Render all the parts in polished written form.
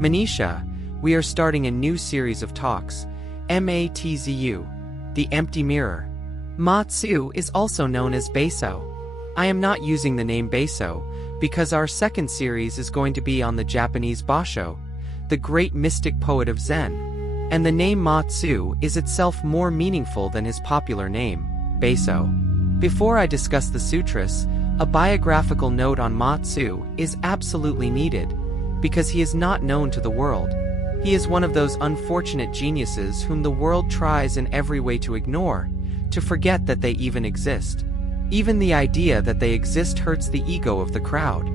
Manisha, we are starting a new series of talks, MATZU, the empty mirror. Ma-Tzu is also known as Beisho. I am not using the name Beisho, because our second series is going to be on the Japanese Basho, the great mystic poet of Zen, and the name Ma-Tzu is itself more meaningful than his popular name, Beisho. Before I discuss the sutras, a biographical note on Ma-Tzu is absolutely needed, because he is not known to the world. He is one of those unfortunate geniuses whom the world tries in every way to ignore, to forget that they even exist. Even the idea that they exist hurts the ego of the crowd.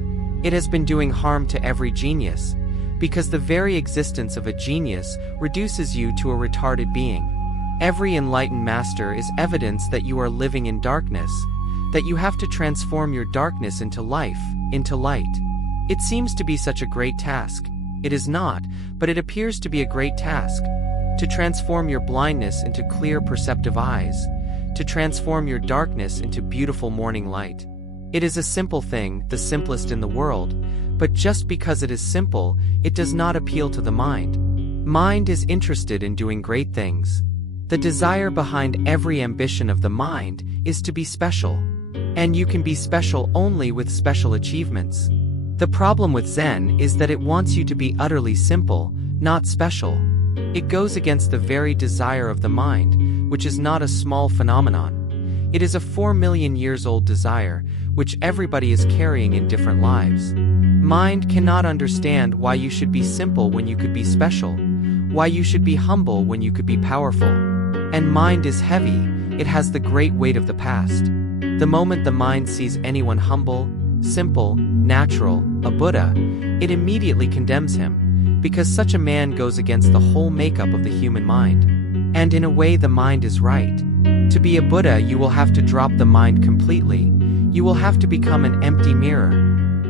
It has been doing harm to every genius, because the very existence of a genius reduces you to a retarded being. Every enlightened master is evidence that you are living in darkness, that you have to transform your darkness into life, into light. It seems to be such a great task. It is not, but it appears to be a great task. To transform your blindness into clear perceptive eyes, to transform your darkness into beautiful morning light. It is a simple thing, the simplest in the world, but just because it is simple, it does not appeal to the mind. Mind is interested in doing great things. The desire behind every ambition of the mind is to be special. And you can be special only with special achievements. The problem with Zen is that it wants you to be utterly simple, not special. It goes against the very desire of the mind, which is not a small phenomenon. It is a 4 million years old desire, which everybody is carrying in different lives. Mind cannot understand why you should be simple when you could be special, why you should be humble when you could be powerful. And mind is heavy, it has the great weight of the past. The moment the mind sees anyone humble, simple, natural, a Buddha, it immediately condemns him, because such a man goes against the whole makeup of the human mind. And in a way the mind is right. To be a Buddha you will have to drop the mind completely, you will have to become an empty mirror.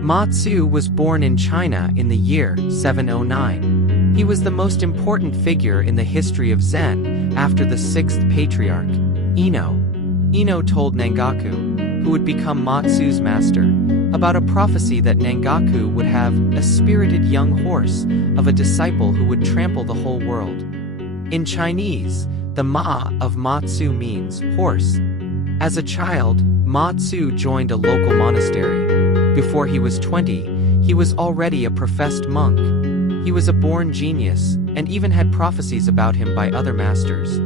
Ma-Tzu was born in China in the year 709. He was the most important figure in the history of Zen after the sixth patriarch, Ino. Ino told Nangaku, who would become Ma-Tzu's master, about a prophecy that Nangaku would have a spirited young horse of a disciple who would trample the whole world. In Chinese, the Ma of Ma-Tzu means horse. As a child, Ma-Tzu joined a local monastery. Before he was 20, he was already a professed monk. He was a born genius, and even had prophecies about him by other masters,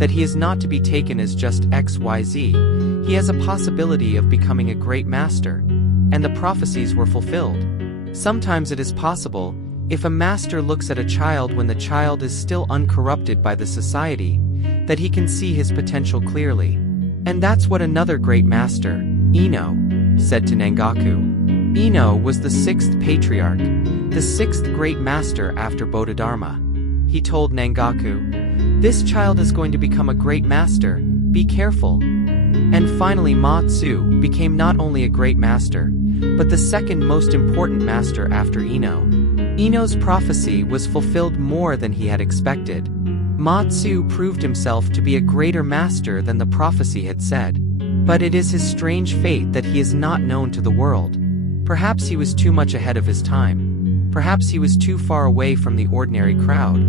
that he is not to be taken as just XYZ, he has a possibility of becoming a great master, and the prophecies were fulfilled. Sometimes it is possible, if a master looks at a child when the child is still uncorrupted by the society, that he can see his potential clearly. And that's what another great master, Ino, said to Nangaku. Ino was the sixth patriarch, the sixth great master after Bodhidharma. He told Nangaku, "This child is going to become a great master, be careful." And finally Ma-Tzu became not only a great master, but the second most important master after Ino. Ino's prophecy was fulfilled more than he had expected. Ma-Tzu proved himself to be a greater master than the prophecy had said. But it is his strange fate that he is not known to the world. Perhaps he was too much ahead of his time. Perhaps he was too far away from the ordinary crowd.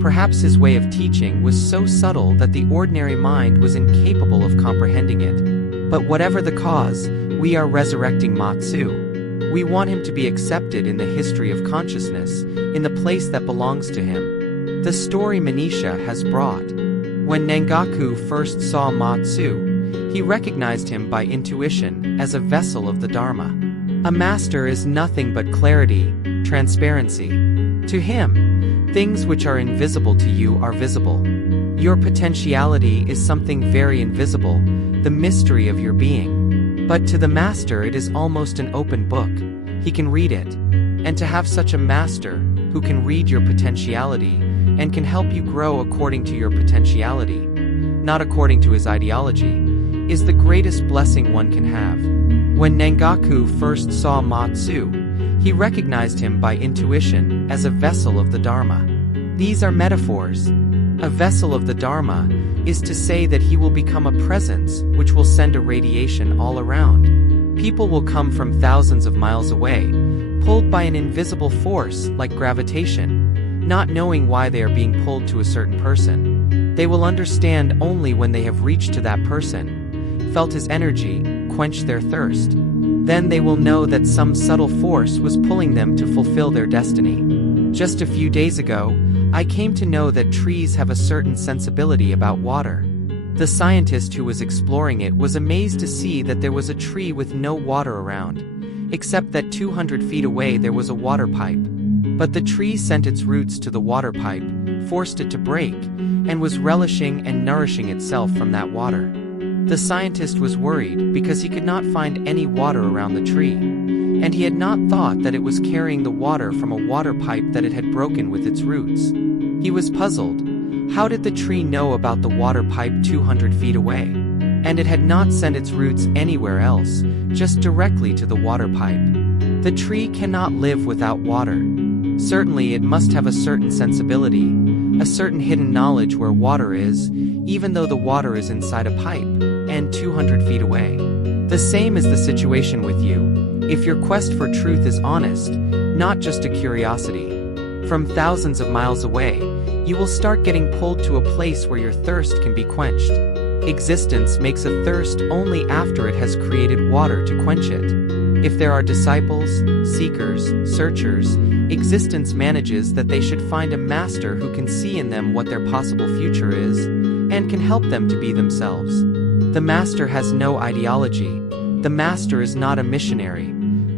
Perhaps his way of teaching was so subtle that the ordinary mind was incapable of comprehending it. But whatever the cause, we are resurrecting Ma-Tzu. We want him to be accepted in the history of consciousness, in the place that belongs to him. The story Manisha has brought. When Nangaku first saw Ma-Tzu, he recognized him by intuition as a vessel of the Dharma. A master is nothing but clarity, transparency. To him, things which are invisible to you are visible. Your potentiality is something very invisible, the mystery of your being. But to the master it is almost an open book. He can read it. And to have such a master, who can read your potentiality, and can help you grow according to your potentiality, not according to his ideology, is the greatest blessing one can have. When Nangaku first saw Ma-Tzu, he recognized him by intuition as a vessel of the Dharma. These are metaphors. A vessel of the Dharma is to say that he will become a presence which will send a radiation all around. People will come from thousands of miles away, pulled by an invisible force like gravitation, not knowing why they are being pulled to a certain person. They will understand only when they have reached to that person, felt his energy, quenched their thirst. Then they will know that some subtle force was pulling them to fulfill their destiny. Just a few days ago, I came to know that trees have a certain sensibility about water. The scientist who was exploring it was amazed to see that there was a tree with no water around, except that 200 feet away there was a water pipe. But the tree sent its roots to the water pipe, forced it to break, and was relishing and nourishing itself from that water. The scientist was worried because he could not find any water around the tree, and he had not thought that it was carrying the water from a water pipe that it had broken with its roots. He was puzzled. How did the tree know about the water pipe 200 feet away? And it had not sent its roots anywhere else, just directly to the water pipe. The tree cannot live without water. Certainly it must have a certain sensibility, a certain hidden knowledge where water is, even though the water is inside a pipe, and 200 feet away. The same is the situation with you. If your quest for truth is honest, not just a curiosity, from thousands of miles away, you will start getting pulled to a place where your thirst can be quenched. Existence makes a thirst only after it has created water to quench it. If there are disciples, seekers, searchers, existence manages that they should find a master who can see in them what their possible future is, and can help them to be themselves. The master has no ideology. The master is not a missionary.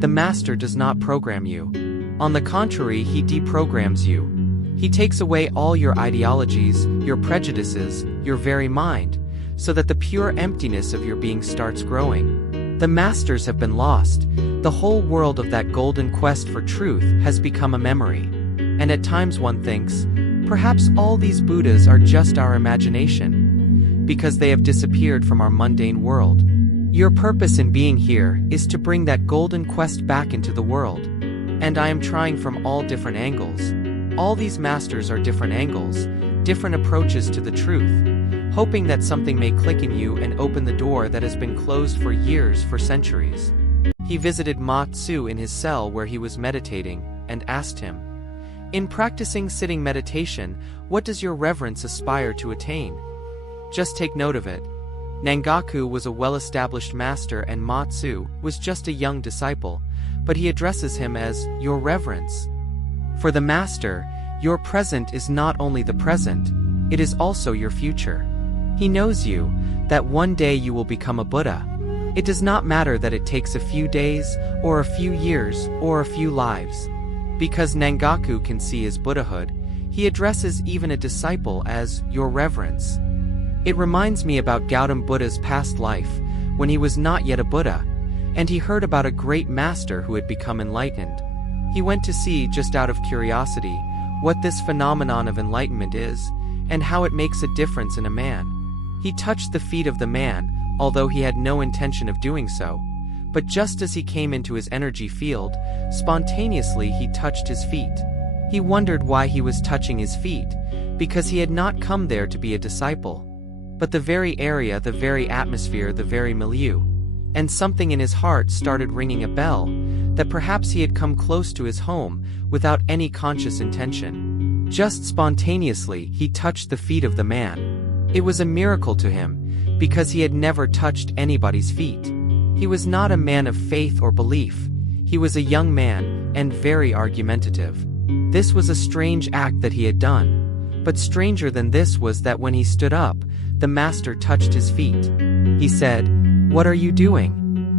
The master does not program you. On the contrary, he deprograms you. He takes away all your ideologies, your prejudices, your very mind, so that the pure emptiness of your being starts growing. The masters have been lost. The whole world of that golden quest for truth has become a memory. And at times one thinks, perhaps all these Buddhas are just our imagination, because they have disappeared from our mundane world. Your purpose in being here is to bring that golden quest back into the world. And I am trying from all different angles. All these masters are different angles, different approaches to the truth, hoping that something may click in you and open the door that has been closed for years, for centuries. He visited Ma Tzu in his cell where he was meditating, and asked him, "In practicing sitting meditation, what does your reverence aspire to attain?" Just take note of it. Nangaku was a well-established master and Ma Tzu was just a young disciple, but he addresses him as "Your Reverence." For the master, your present is not only the present, it is also your future. He knows you, that one day you will become a Buddha. It does not matter that it takes a few days, or a few years, or a few lives. Because Nangaku can see his Buddhahood, he addresses even a disciple as "Your Reverence." It reminds me about Gautam Buddha's past life, when he was not yet a Buddha, and he heard about a great master who had become enlightened. He went to see, just out of curiosity, what this phenomenon of enlightenment is, and how it makes a difference in a man. He touched the feet of the man, although he had no intention of doing so. But just as he came into his energy field, spontaneously he touched his feet. He wondered why he was touching his feet, because he had not come there to be a disciple. But the very area, the very atmosphere, the very milieu, and something in his heart started ringing a bell, that perhaps he had come close to his home without any conscious intention. Just spontaneously, he touched the feet of the man. It was a miracle to him, because he had never touched anybody's feet. He was not a man of faith or belief. He was a young man, and very argumentative. This was a strange act that he had done. But stranger than this was that when he stood up, the master touched his feet. He said, "What are you doing?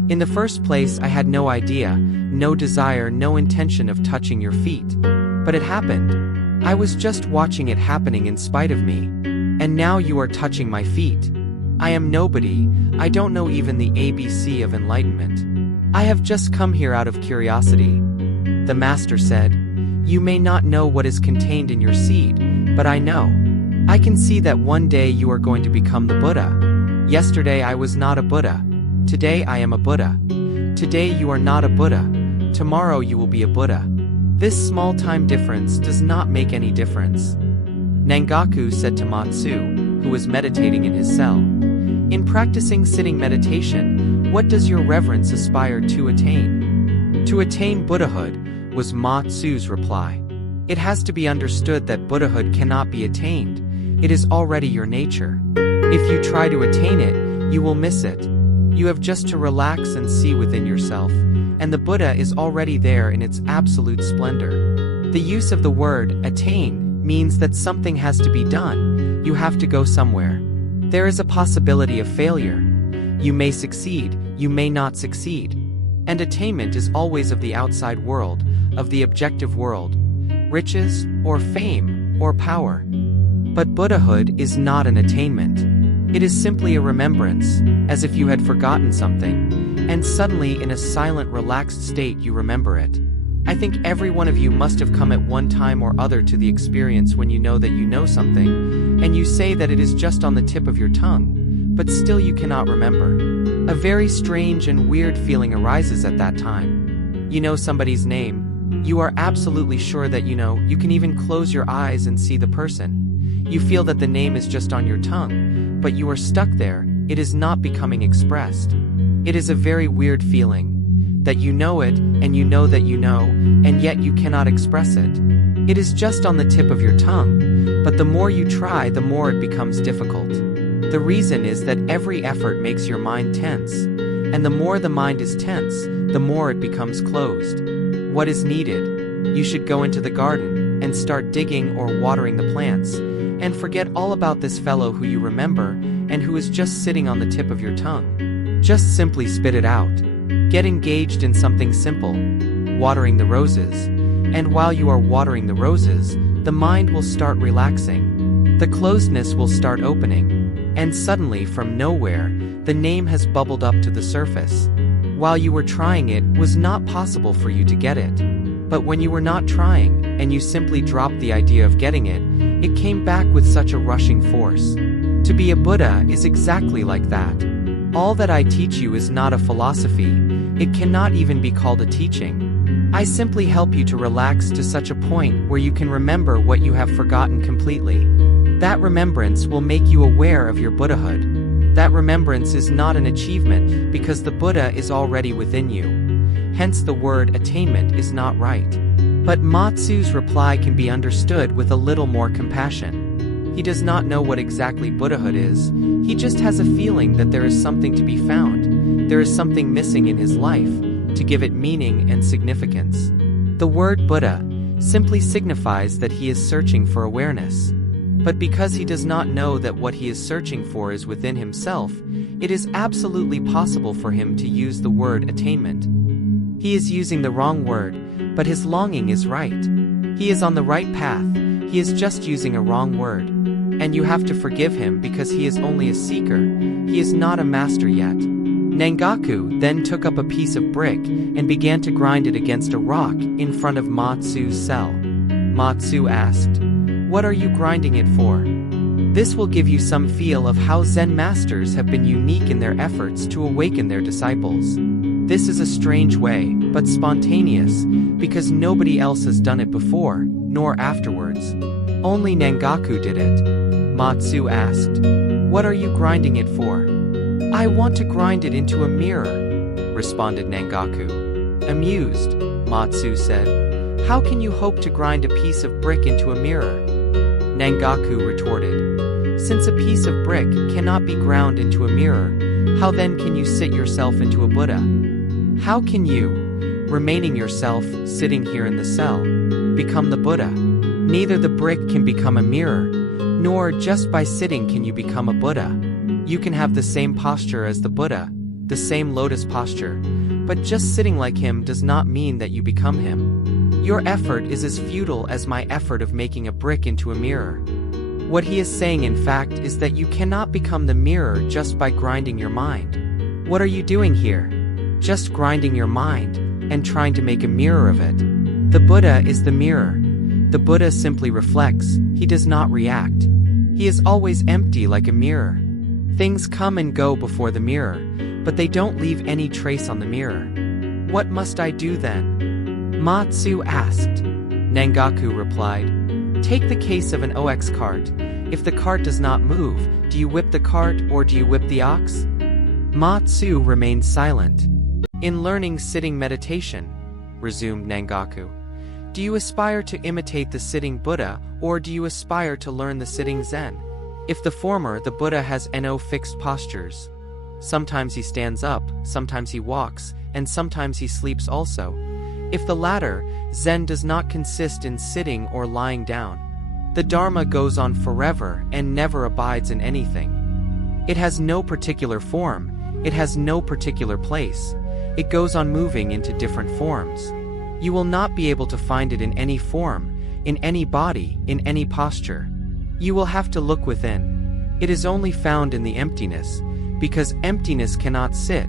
In the first place, I had no idea, no desire, no intention of touching your feet. But it happened. I was just watching it happening in spite of me. And now you are touching my feet. I am nobody, I don't know even the ABC of enlightenment. I have just come here out of curiosity." The master said, "You may not know what is contained in your seed, but I know. I can see that one day you are going to become the Buddha. Yesterday I was not a Buddha. Today I am a Buddha. Today you are not a Buddha. Tomorrow you will be a Buddha. This small time difference does not make any difference." Nangaku said to Ma Tzu, who was meditating in his cell, "In practicing sitting meditation, what does your reverence aspire to attain?" "To attain Buddhahood, was Ma Tzu's reply. It has to be understood that Buddhahood cannot be attained. It is already your nature. If you try to attain it, you will miss it. You have just to relax and see within yourself, and the Buddha is already there in its absolute splendor. The use of the word attain means that something has to be done. You have to go somewhere. There is a possibility of failure. You may succeed, you may not succeed. And attainment is always of the outside world, of the objective world, riches, or fame, or power. But Buddhahood is not an attainment. It is simply a remembrance, as if you had forgotten something, and suddenly in a silent, relaxed state you remember it. I think every one of you must have come at one time or other to the experience when you know that you know something, and you say that it is just on the tip of your tongue, but still you cannot remember. A very strange and weird feeling arises at that time. You know somebody's name. You are absolutely sure that you know. You can even close your eyes and see the person. You feel that the name is just on your tongue, but you are stuck there. It is not becoming expressed. It is a very weird feeling. That you know it, and you know that you know, and yet you cannot express it. It is just on the tip of your tongue, but the more you try, the more it becomes difficult. The reason is that every effort makes your mind tense, and the more the mind is tense, the more it becomes closed. What is needed? You should go into the garden, and start digging or watering the plants, and forget all about this fellow who you remember, and who is just sitting on the tip of your tongue. Just simply spit it out. Get engaged in something simple, watering the roses, and while you are watering the roses, the mind will start relaxing. The closedness will start opening, and suddenly from nowhere, the name has bubbled up to the surface. While you were trying, it was not possible for you to get it. But when you were not trying, and you simply dropped the idea of getting it, it came back with such a rushing force. To be a Buddha is exactly like that. All that I teach you is not a philosophy. It cannot even be called a teaching. I simply help you to relax to such a point where you can remember what you have forgotten completely. That remembrance will make you aware of your Buddhahood. That remembrance is not an achievement because the Buddha is already within you. Hence the word attainment is not right. But Ma Tzu's reply can be understood with a little more compassion. He does not know what exactly Buddhahood is. He just has a feeling that there is something to be found. There is something missing in his life to give it meaning and significance. The word Buddha simply signifies that he is searching for awareness. But because he does not know that what he is searching for is within himself, it is absolutely possible for him to use the word attainment. He is using the wrong word, but his longing is right. He is on the right path. He is just using a wrong word. And you have to forgive him because he is only a seeker. He is not a master yet. Nangaku then took up a piece of brick and began to grind it against a rock in front of Ma Tzu's cell. Ma Tzu asked, "What are you grinding it for?" This will give you some feel of how Zen masters have been unique in their efforts to awaken their disciples. This is a strange way, but spontaneous, because nobody else has done it before, nor afterwards. Only Nangaku did it. Ma Tzu asked, "What are you grinding it for?" "I want to grind it into a mirror," responded Nangaku. Amused, Ma Tzu said, "How can you hope to grind a piece of brick into a mirror?" Nangaku retorted, "Since a piece of brick cannot be ground into a mirror, how then can you sit yourself into a Buddha? How can you, remaining yourself, sitting here in the cell, become the Buddha? Neither the brick can become a mirror, nor just by sitting can you become a Buddha. You can have the same posture as the Buddha, the same lotus posture, but just sitting like him does not mean that you become him. Your effort is as futile as my effort of making a brick into a mirror." What he is saying in fact is that you cannot become the mirror just by grinding your mind. What are you doing here? Just grinding your mind, and trying to make a mirror of it. The Buddha is the mirror. The Buddha simply reflects, he does not react. He is always empty like a mirror. Things come and go before the mirror, but they don't leave any trace on the mirror. What must I do then? Ma Tzu asked. Nangaku replied, "Take the case of an ox cart. If the cart does not move, do you whip the cart or do you whip the ox?" Ma Tzu remained silent. "In learning sitting meditation," resumed Nangaku, Do you aspire to imitate the sitting Buddha, or do you aspire to learn the sitting Zen? If the former, the Buddha has no fixed postures. Sometimes he stands up, sometimes he walks, and sometimes he sleeps also. If the latter, Zen does not consist in sitting or lying down. The Dharma goes on forever and never abides in anything. It has no particular form, it has no particular place. It goes on moving into different forms. You will not be able to find it in any form, in any body, in any posture. You will have to look within. It is only found in the emptiness, because emptiness cannot sit,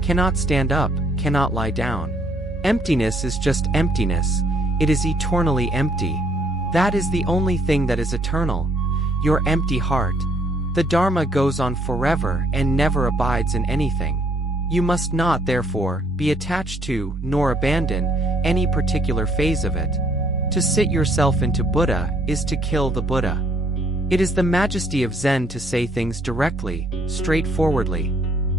cannot stand up, cannot lie down. Emptiness is just emptiness. It is eternally empty. That is the only thing that is eternal. Your empty heart. The Dharma goes on forever and never abides in anything. You must not, therefore, be attached to, nor abandon, any particular phase of it. To sit yourself into Buddha is to kill the Buddha. It is the majesty of Zen to say things directly, straightforwardly.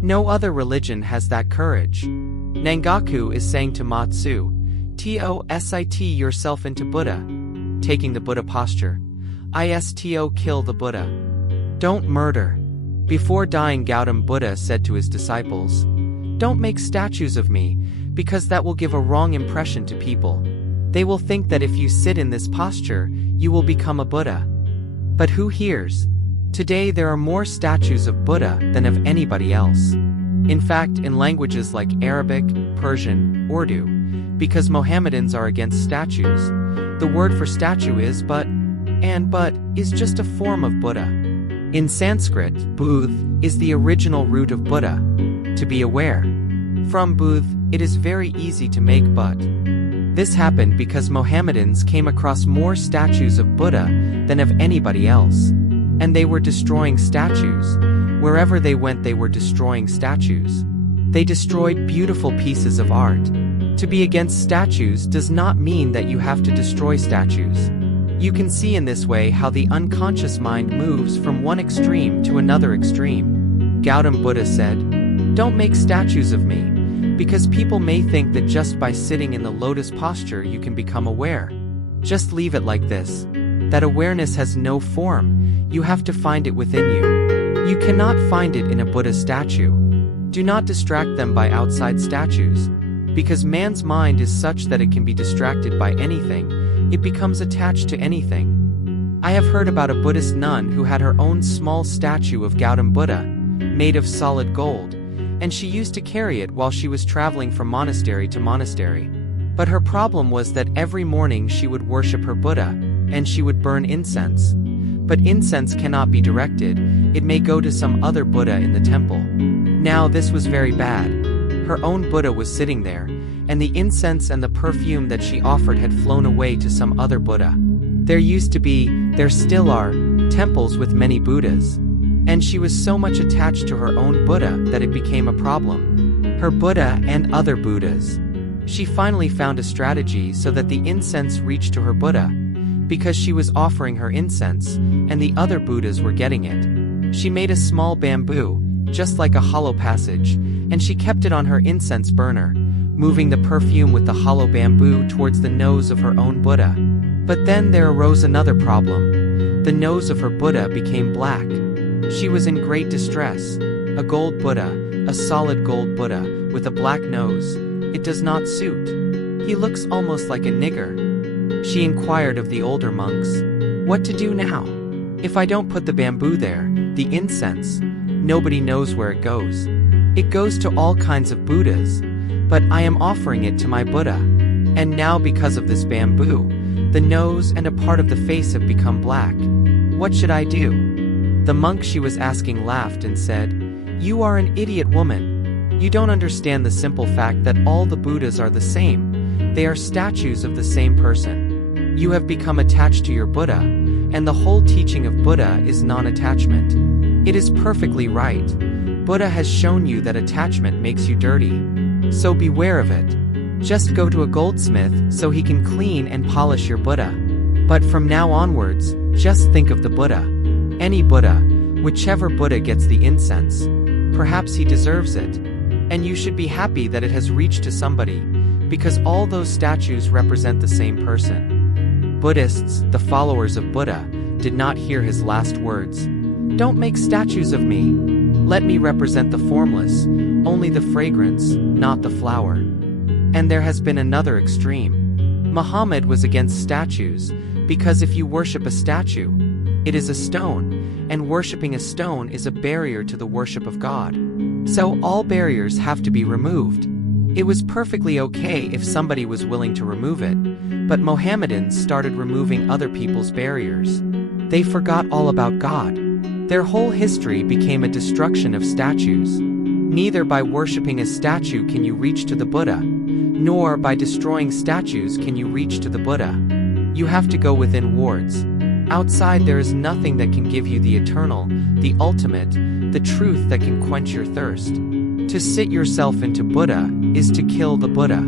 No other religion has that courage. Nangaku is saying to Matsu, "To-sit yourself into Buddha." Taking the Buddha posture. Isto kill the Buddha. Don't murder. Before dying, Gautam Buddha said to his disciples, "Don't make statues of me, because that will give a wrong impression to people. They will think that if you sit in this posture, you will become a Buddha." But who hears? Today there are more statues of Buddha than of anybody else. In fact, in languages like Arabic, Persian, Urdu, because Mohammedans are against statues, the word for statue is but, and but is just a form of Buddha. In Sanskrit, Budh is the original root of Buddha, to be aware. From Budh, it is very easy to make but. This happened because Mohammedans came across more statues of Buddha than of anybody else. And they were destroying statues. Wherever they went, they were destroying statues. They destroyed beautiful pieces of art. To be against statues does not mean that you have to destroy statues. You can see in this way how the unconscious mind moves from one extreme to another extreme. Gautam Buddha said, "Don't make statues of me, because people may think that just by sitting in the lotus posture you can become aware. Just leave it like this. That awareness has no form, you have to find it within you. You cannot find it in a Buddha statue. Do not distract them by outside statues. Because man's mind is such that it can be distracted by anything, it becomes attached to anything. I have heard about a Buddhist nun who had her own small statue of Gautam Buddha, made of solid gold, and she used to carry it while she was traveling from monastery to monastery. But her problem was that every morning she would worship her Buddha, and she would burn incense. But incense cannot be directed, it may go to some other Buddha in the temple. Now this was very bad. Her own Buddha was sitting there, and the incense and the perfume that she offered had flown away to some other Buddha. There used to be, there still are, temples with many Buddhas. And she was so much attached to her own Buddha that it became a problem. Her Buddha and other Buddhas. She finally found a strategy so that the incense reached to her Buddha, because she was offering her incense, and the other Buddhas were getting it. She made a small bamboo, just like a hollow passage, and she kept it on her incense burner, moving the perfume with the hollow bamboo towards the nose of her own Buddha. But then there arose another problem. The nose of her Buddha became black. She was in great distress. A gold Buddha, a solid gold Buddha, with a black nose. It does not suit. He looks almost like a nigger. She inquired of the older monks, "What to do now? If I don't put the bamboo there, the incense, nobody knows where it goes. It goes to all kinds of Buddhas, but I am offering it to my Buddha. And now because of this bamboo, the nose and a part of the face have become black. What should I do?" The monk she was asking laughed and said, "You are an idiot woman. You don't understand the simple fact that all the Buddhas are the same. They are statues of the same person. You have become attached to your Buddha, and the whole teaching of Buddha is non-attachment. It is perfectly right. Buddha has shown you that attachment makes you dirty. So beware of it. Just go to a goldsmith so he can clean and polish your Buddha. But from now onwards, just think of the Buddha. Any Buddha, whichever Buddha gets the incense, perhaps he deserves it. And you should be happy that it has reached to somebody, because all those statues represent the same person. Buddhists, the followers of Buddha, did not hear his last words. Don't make statues of me. Let me represent the formless, only the fragrance, not the flower. And there has been another extreme. Muhammad was against statues, because if you worship a statue, it is a stone, and worshipping a stone is a barrier to the worship of God. So all barriers have to be removed. It was perfectly okay if somebody was willing to remove it, but Mohammedans started removing other people's barriers. They forgot all about God. Their whole history became a destruction of statues. Neither by worshipping a statue can you reach to the Buddha, nor by destroying statues can you reach to the Buddha. You have to go within wards. Outside there is nothing that can give you the eternal, the ultimate, the truth that can quench your thirst. To sit yourself into Buddha is to kill the Buddha.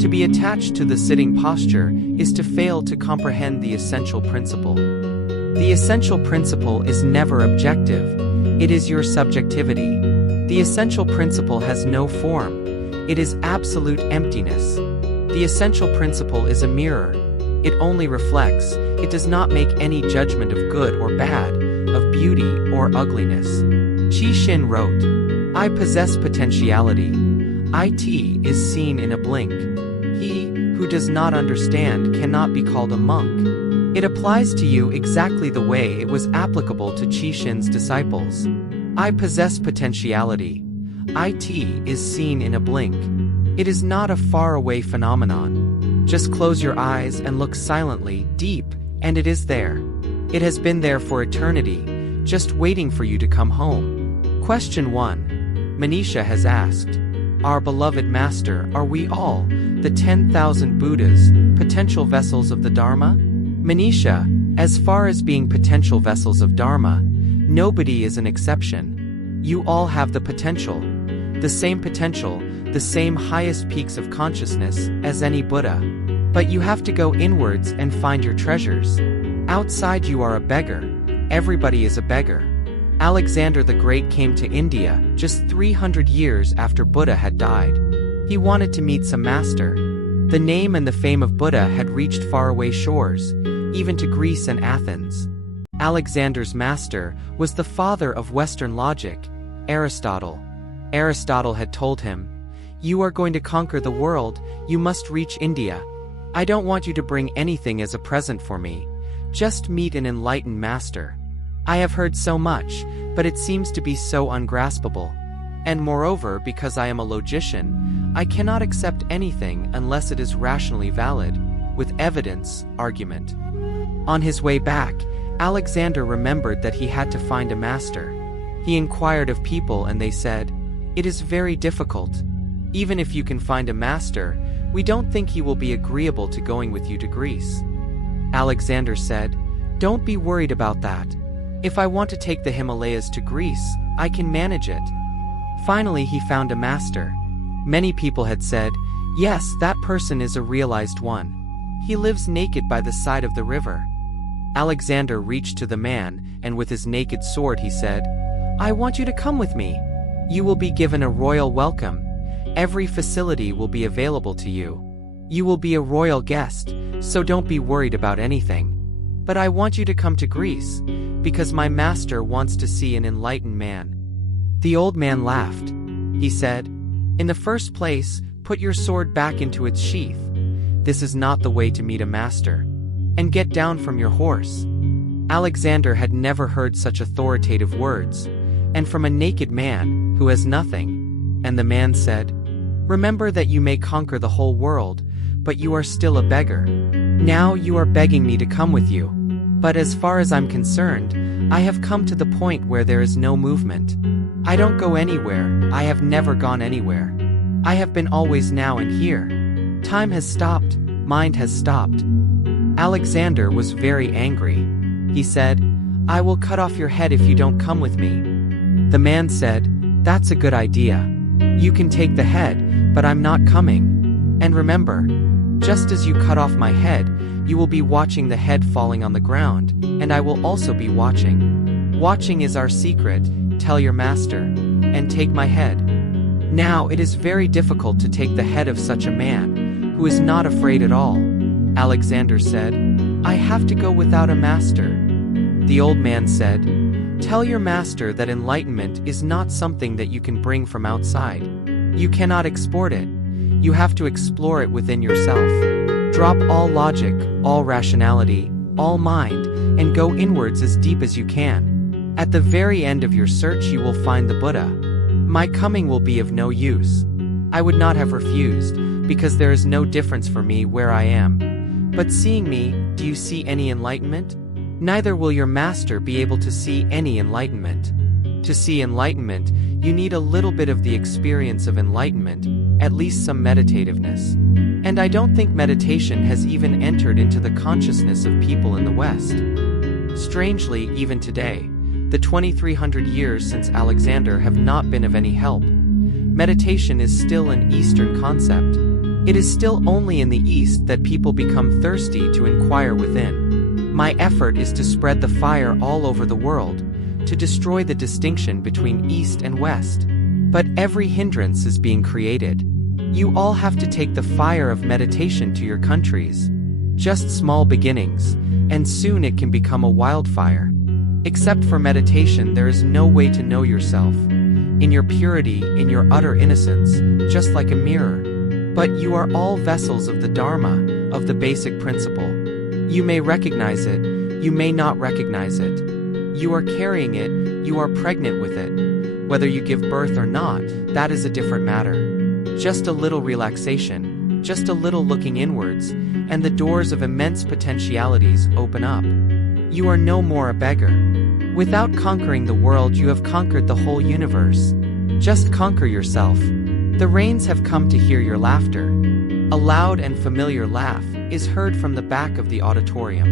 To be attached to the sitting posture is to fail to comprehend the essential principle. The essential principle is never objective. It is your subjectivity. The essential principle has no form. It is absolute emptiness. The essential principle is a mirror. It only reflects. It does not make any judgment of good or bad, of beauty or ugliness. Qi Xin wrote, I possess potentiality. It is seen in a blink. He who does not understand cannot be called a monk. It applies to you exactly the way it was applicable to Qi Xin's disciples. I possess potentiality. It is seen in a blink. It is not a faraway phenomenon. Just close your eyes and look silently, deep, and it is there. It has been there for eternity, just waiting for you to come home. Question 1. Manisha has asked, Our beloved Master, are we all, the 10,000 Buddhas, potential vessels of the Dharma? Manisha, as far as being potential vessels of Dharma, nobody is an exception. You all have the potential, the same highest peaks of consciousness as any Buddha. But you have to go inwards and find your treasures. Outside you are a beggar. Everybody is a beggar. Alexander the Great came to India just 300 years after Buddha had died. He wanted to meet some master. The name and the fame of Buddha had reached faraway shores, even to Greece and Athens. Alexander's master was the father of Western logic, Aristotle. Aristotle had told him, You are going to conquer the world, you must reach India. I don't want you to bring anything as a present for me. Just meet an enlightened master. I have heard so much, but it seems to be so ungraspable. And moreover, because I am a logician, I cannot accept anything unless it is rationally valid, with evidence, argument. On his way back, Alexander remembered that he had to find a master. He inquired of people and they said, It is very difficult. Even if you can find a master, we don't think he will be agreeable to going with you to Greece. Alexander said, Don't be worried about that. If I want to take the Himalayas to Greece, I can manage it. Finally he found a master. Many people had said, Yes, that person is a realized one. He lives naked by the side of the river. Alexander reached to the man, and with his naked sword he said, I want you to come with me. You will be given a royal welcome. Every facility will be available to you. You will be a royal guest, so don't be worried about anything. But I want you to come to Greece, because my master wants to see an enlightened man. The old man laughed. He said, In the first place, put your sword back into its sheath. This is not the way to meet a master. And get down from your horse. Alexander had never heard such authoritative words, and from a naked man, who has nothing. And the man said, Remember that you may conquer the whole world, but you are still a beggar. Now you are begging me to come with you. But as far as I'm concerned, I have come to the point where there is no movement. I don't go anywhere, I have never gone anywhere. I have been always now and here. Time has stopped, mind has stopped. Alexander was very angry. He said, I will cut off your head if you don't come with me. The man said, That's a good idea. You can take the head, but I'm not coming. And remember, just as you cut off my head, you will be watching the head falling on the ground, and I will also be watching. Watching is our secret, tell your master, and take my head. Now it is very difficult to take the head of such a man, who is not afraid at all. Alexander said, "I have to go without a master." The old man said, "Tell your master that enlightenment is not something that you can bring from outside. You cannot export it. You have to explore it within yourself. Drop all logic, all rationality, all mind, and go inwards as deep as you can. At the very end of your search you will find the Buddha. My coming will be of no use." I would not have refused, because there is no difference for me where I am. But seeing me, do you see any enlightenment? Neither will your master be able to see any enlightenment. To see enlightenment, you need a little bit of the experience of enlightenment, at least some meditativeness. And I don't think meditation has even entered into the consciousness of people in the West. Strangely, even today, the 2300 years since Alexander have not been of any help. Meditation is still an Eastern concept. It is still only in the East that people become thirsty to inquire within. My effort is to spread the fire all over the world, to destroy the distinction between East and West. But every hindrance is being created. You all have to take the fire of meditation to your countries. Just small beginnings, and soon it can become a wildfire. Except for meditation, there is no way to know yourself. In your purity, in your utter innocence, just like a mirror. But you are all vessels of the Dharma, of the basic principle. You may recognize it, you may not recognize it. You are carrying it, you are pregnant with it. Whether you give birth or not, that is a different matter. Just a little relaxation, just a little looking inwards, and the doors of immense potentialities open up. You are no more a beggar. Without conquering the world, you have conquered the whole universe. Just conquer yourself. The rains have come to hear your laughter. A loud and familiar laugh is heard from the back of the auditorium.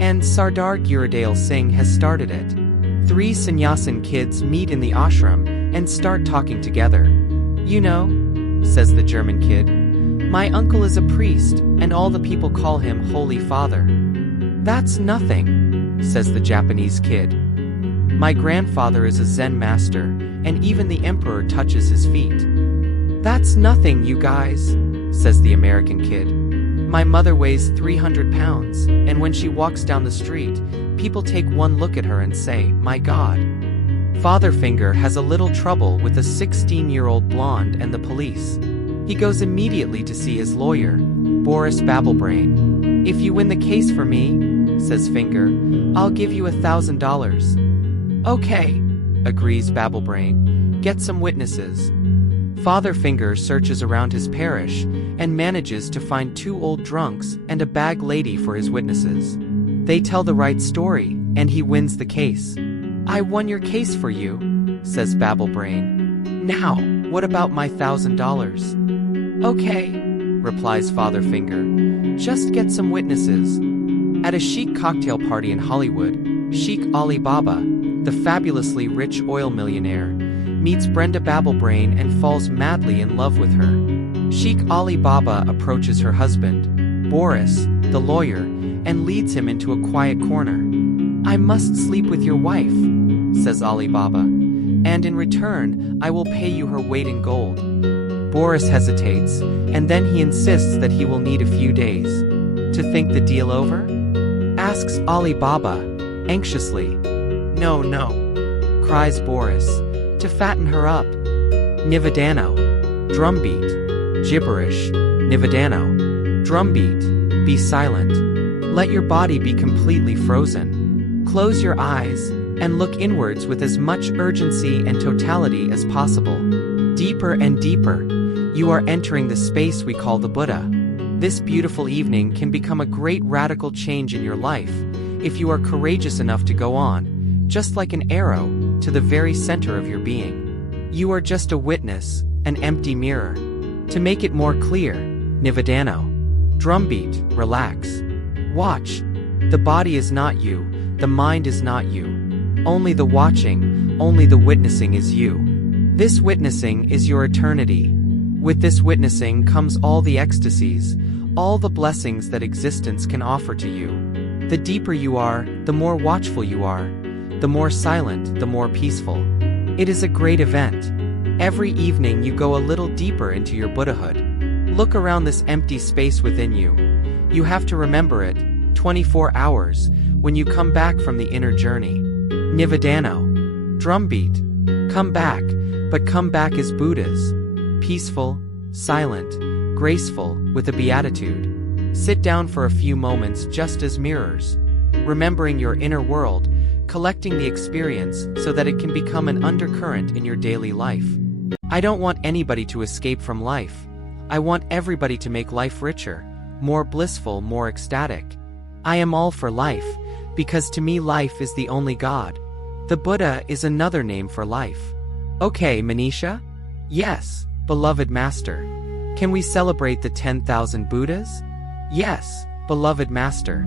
And Sardar Gurudale Singh has started it. 3 sannyasin kids meet in the ashram and start talking together. "You know," says the German kid, "my uncle is a priest, and all the people call him Holy Father." "That's nothing," says the Japanese kid. "My grandfather is a Zen master, and even the emperor touches his feet." "That's nothing, you guys," says the American kid. "My mother weighs 300 pounds, and when she walks down the street, people take one look at her and say, 'My God.'" Father Finger has a little trouble with a 16-year-old blonde and the police. He goes immediately to see his lawyer, Boris Babblebrain. "If you win the case for me," says Finger, "I'll give you $1,000. "Okay," agrees Babblebrain. "Get some witnesses." Father Finger searches around his parish and manages to find 2 old drunks and a bag lady for his witnesses. They tell the right story, and he wins the case. "I won your case for you," says Babblebrain. "Now, what about my $1,000? "Okay," replies Father Finger. "Just get some witnesses." At a chic cocktail party in Hollywood, Sheikh Ali Baba, the fabulously rich oil millionaire, meets Brenda Babblebrain and falls madly in love with her. Sheikh Ali Baba approaches her husband, Boris, the lawyer, and leads him into a quiet corner. "I must sleep with your wife," says Ali Baba, "and in return, I will pay you her weight in gold." Boris hesitates, and then he insists that he will need a few days. "To think the deal over?" asks Ali Baba, anxiously. "No, no," cries Boris. "To fatten her up." Nivadano. Drumbeat. Gibberish. Nivadano. Drumbeat. Be silent. Let your body be completely frozen. Close your eyes, and look inwards with as much urgency and totality as possible. Deeper and deeper. You are entering the space we call the Buddha. This beautiful evening can become a great radical change in your life, if you are courageous enough to go on, just like an arrow, to the very center of your being. You are just a witness, an empty mirror. To make it more clear, Nivadano. Drumbeat, relax. Watch. The body is not you, the mind is not you. Only the watching, only the witnessing is you. This witnessing is your eternity. With this witnessing comes all the ecstasies, all the blessings that existence can offer to you. The deeper you are, the more watchful you are. The more silent, the more peaceful. It is a great event. Every evening you go a little deeper into your Buddhahood. Look around this empty space within you. You have to remember it, 24 hours, when you come back from the inner journey. Nivadano. Drumbeat. Come back, but come back as Buddhas. Peaceful, silent, graceful, with a beatitude. Sit down for a few moments just as mirrors, remembering your inner world, collecting the experience so that it can become an undercurrent in your daily life. I don't want anybody to escape from life. I want everybody to make life richer, more blissful, more ecstatic. I am all for life, because to me life is the only God. The Buddha is another name for life. Okay, Manisha? Yes, beloved master. Can we celebrate the 10,000 Buddhas? Yes, beloved master.